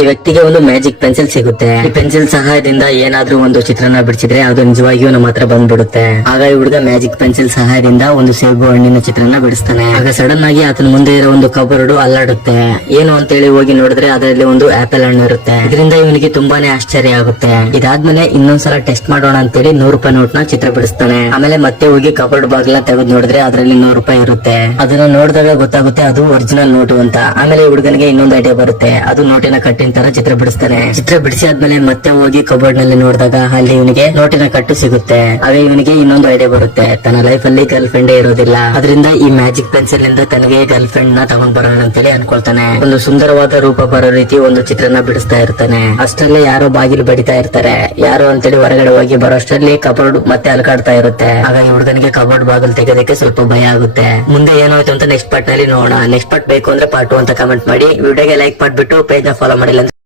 ಈ ವ್ಯಕ್ತಿಗೆ ಒಂದು ಮ್ಯಾಜಿಕ್ ಪೆನ್ಸಿಲ್ ಸಿಗುತ್ತೆ. ಈ ಪೆನ್ಸಿಲ್ ಸಹಾಯದಿಂದ ಏನಾದ್ರೂ ಒಂದು ಚಿತ್ರನ ಬಿಡಿಸಿದ್ರೆ ಅದು ನಿಜವಾಗಿಯೂ ನಮ್ಮ ಹತ್ರ ಬಂದ್ಬಿಡುತ್ತೆ. ಆಗ ಈ ಹುಡುಗ ಮ್ಯಾಜಿಕ್ ಪೆನ್ಸಿಲ್ ಸಹಾಯದಿಂದ ಒಂದು ಸೇಬು ಹಣ್ಣಿನ ಚಿತ್ರನ ಬಿಡಿಸ್ತಾನೆ. ಆಗ ಸಡನ್ ಆಗಿ ಆತನ ಮುಂದೆ ಇರೋ ಒಂದು ಕಬೋರ್ಡ್ ಅಲ್ಲಾಡುತ್ತೆ. ಏನು ಅಂತೇಳಿ ಹೋಗಿ ನೋಡಿದ್ರೆ ಅದರಲ್ಲಿ ಒಂದು ಆಪಲ್ ಹಣ್ಣು ಇರುತ್ತೆ. ಇದರಿಂದ ಇವನಿಗೆ ತುಂಬಾನೇ ಆಶ್ಚರ್ಯ ಆಗುತ್ತೆ. ಇದಾದ್ಮೇಲೆ ಇನ್ನೊಂದ್ಸಲ ಟೆಸ್ಟ್ ಮಾಡೋಣ ಅಂತೇಳಿ 100 ರೂಪಾಯಿ ನೋಟ್ ನ ಚಿತ್ರ ಬಿಡಿಸ್ತಾನೆ. ಆಮೇಲೆ ಮತ್ತೆ ಹೋಗಿ ಕಬೋರ್ಡ್ ಬಾಗಿಲ ತೆಗೆದು ನೋಡಿದ್ರೆ ಅದರಲ್ಲಿ 100 ರೂಪಾಯಿ ಇರುತ್ತೆ. ಅದನ್ನ ನೋಡಿದಾಗ ಗೊತ್ತಾಗುತ್ತೆ ಅದು ಒರಿಜಿನಲ್ ನೋಟು ಅಂತ. ಆಮೇಲೆ ಈ ಹುಡುಗನಿಗೆ ಇನ್ನೊಂದು ಐಡಿಯಾ ಬರುತ್ತೆ. ಅದು ನೋಟಿನ ಕಟ್ಟಿನ ತರ ಚಿತ್ರ ಬಿಡಿಸ್ತಾನೆ. ಚಿತ್ರ ಬಿಡಿಸಿ ಆದ್ಮೇಲೆ ಮತ್ತೆ ಹೋಗಿ ಕಬೋರ್ಡ್ ನಲ್ಲಿ ನೋಡಿದಾಗ ಅಲ್ಲಿ ಇವನಿಗೆ ನೋಟಿನ ಕಟ್ಟು ಸಿಗುತ್ತೆ. ಆಗ ಇವನಿಗೆ ಇನ್ನೊಂದು ಐಡಿಯಾ ಬರುತ್ತೆ. ತನ್ನ ಲೈಫ್ ಅಲ್ಲಿ ಗರ್ಲ್ ಫ್ರೆಂಡ್ ಇರೋದಿಲ್ಲ, ಅದರಿಂದ ಈ ಮ್ಯಾಜಿಕ್ ಪೆನ್ಸಿಲ್ ಇಂದ ತನಗೆ ಗರ್ಲ್ ಫ್ರೆಂಡ್ ನ ತಗೊಂಡ್ ಬರೋಣ ಅಂತೇಳಿ ಅನ್ಕೊಳ್ತಾನೆ. ಒಂದು ಸುಂದರವಾದ ರೂಪ ಬರೋ ರೀತಿ ಒಂದು ಚಿತ್ರನ ಬಿಡಿಸ್ತಾ ಇರ್ತಾನೆ. ಅಷ್ಟರಲ್ಲಿ ಯಾರೋ ಬಾಗಿಲು ಬಡಿತಾ ಇರ್ತಾರೆ. ಯಾರು ಅಂತೇಳಿ ಹೊರಗಡೆ ಹೋಗಿ ಬರೋ ಅಷ್ಟರಲ್ಲಿ ಕಬೋರ್ಡ್ ಮತ್ತೆ ಅಲ್ಕಾಡ್ತಾ ಇರುತ್ತೆ. ಹಾಗಾಗಿ ಹುಡುಗನಿಗೆ ಕಬೋರ್ಡ್ ಬಾಗಿಲು ತೆಗೆದಕ್ಕೆ ಸ್ವಲ್ಪ ಭಯ ಆಗುತ್ತೆ. ಮುಂದೆ ಏನಾಯ್ತು ಅಂತ ನೆಕ್ಸ್ಟ್ ಪಾರ್ಟ್ ನಲ್ಲಿ ನೋಡೋಣ. ನೆಕ್ಸ್ಟ್ ಪಾರ್ಟ್ ಬೇಕು ಅಂದ್ರೆ ಪಾರ್ಟ್ 2 ಅಂತ ಕಮೆಂಟ್ ಮಾಡಿ. ವಿಡಿಯೋಗೆ ಲೈಕ್ ಮಾಡ್ಬಿಟ್ಟು ಪೇಜ್ ನ ಫಾಲೋ ಮಾಡಿಲ್ಲ